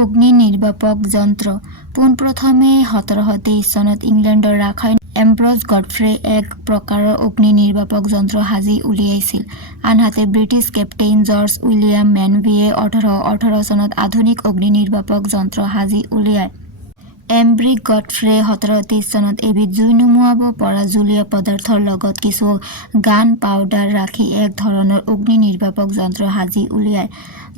অগ্নি নিৰ্বাপক যন্ত্ৰ পোনপ্ৰথমে 1723 চনত ইংলেণ্ডৰ ৰাসায়নিক এম্ব্ৰছ গডফ্ৰে এক প্ৰকাৰৰ অগ্নি নিৰ্বাপক যন্ত্ৰ সাজি উলিয়াইছিল। আনহাতে ব্ৰিটিছ কেপ্টেইন জৰ্জ উইলিয়াম মেনভিয়ে 1818 চনত আধুনিক অগ্নি নিৰ্বাপক যন্ত্ৰ সাজি উলিয়ায়। এম্ব্ৰিক গডফ্ৰে 1730 চনত এবিধ জুই নুমুৱাব পৰা জুলীয়া পদাৰ্থৰ লগত কিছু গান পাউডাৰ ৰাখি এক ধৰণৰ অগ্নি নিৰ্বাপক যন্ত্ৰ সাজি উলিয়ায়,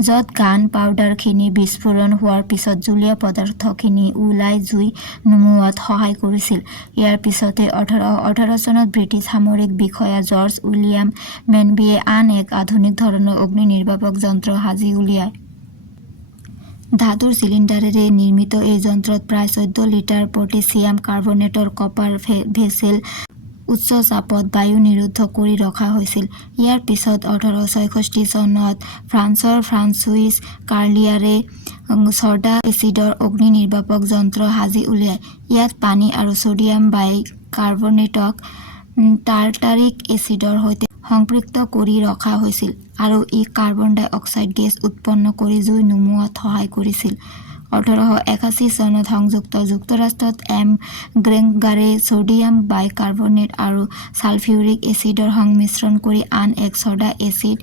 য'ত গান পাউডাৰখিনি বিস্ফোৰণ হোৱাৰ পিছত জুলীয়া পদাৰ্থখিনি ওলাই জুই নুমুওৱাত সহায় কৰিছিল। ইয়াৰ পিছতে 1818 চনত ব্ৰিটিছ সামৰিক বিষয়া জৰ্জ উইলিয়াম মেনভিয়ে আন এক আধুনিক ধৰণৰ অগ্নি নিৰ্বাপক যন্ত্ৰ সাজি উলিয়ায়। ধাতুৰ চিলিণ্ডাৰেৰে নিৰ্মিত এই যন্ত্ৰত প্ৰায় 14 লিটাৰ পটেছিয়াম কাৰ্বনেটৰ কপাৰ ভেছেল উচ্চ চাপত বায়ু নিৰুদ্ধ কৰি ৰখা হৈছিল। ইয়াৰ পিছত 1866 চনত ফ্ৰান্সৰ ফ্ৰান্সুইচ কাৰ্লিয়াৰে ছ'ডা এচিডৰ অগ্নি নিৰ্বাপক যন্ত্ৰ সাজি উলিয়ায়। ইয়াত পানী আৰু ছ'ডিয়াম বাইকাৰ্বনেটক টাৰ্টাৰিক এচিডৰ সৈতে সংপৃক্ত কৰি ৰখা হৈছিল আৰু ই কাৰ্বন ডাই অক্সাইড গেছ উৎপন্ন কৰি জুই নুমুওৱাত সহায় কৰিছিল। 1881 চনত সংযুক্ত যুক্তৰাষ্ট্ৰত গ্ৰেংগাৰে ছ'ডিয়াম বাইকাৰ্বনেট আৰু ছালফিউৰিক এচিডৰ সংমিশ্ৰণ কৰি আন এক ছ'ডা এচিড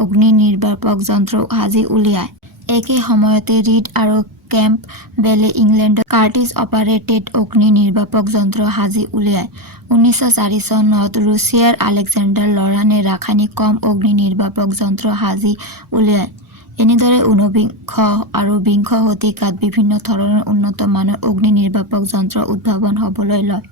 অগ্নি নিৰ্বাপক যন্ত্ৰ সাজি উলিয়ায়। একে সময়তে ৰিড আৰু কেম্পবেলে ইংলেণ্ডত কাৰ্টিজ অপাৰেটেড অগ্নি নিৰ্বাপক যন্ত্ৰ সাজি উলিয়ায়। 1904 চনত ৰুছিয়াৰ আলেকজেণ্ডাৰ লৰানে ৰাসায়নিক কম অগ্নি নিৰ্বাপক যন্ত্ৰ সাজি উলিয়ায়। এনেদৰে ঊনবিংশ আৰু বিংশ শতিকাত বিভিন্ন ধৰণৰ উন্নত মানৰ অগ্নি নিৰ্বাপক যন্ত্ৰ উদ্ভাৱন হ'বলৈ লয়।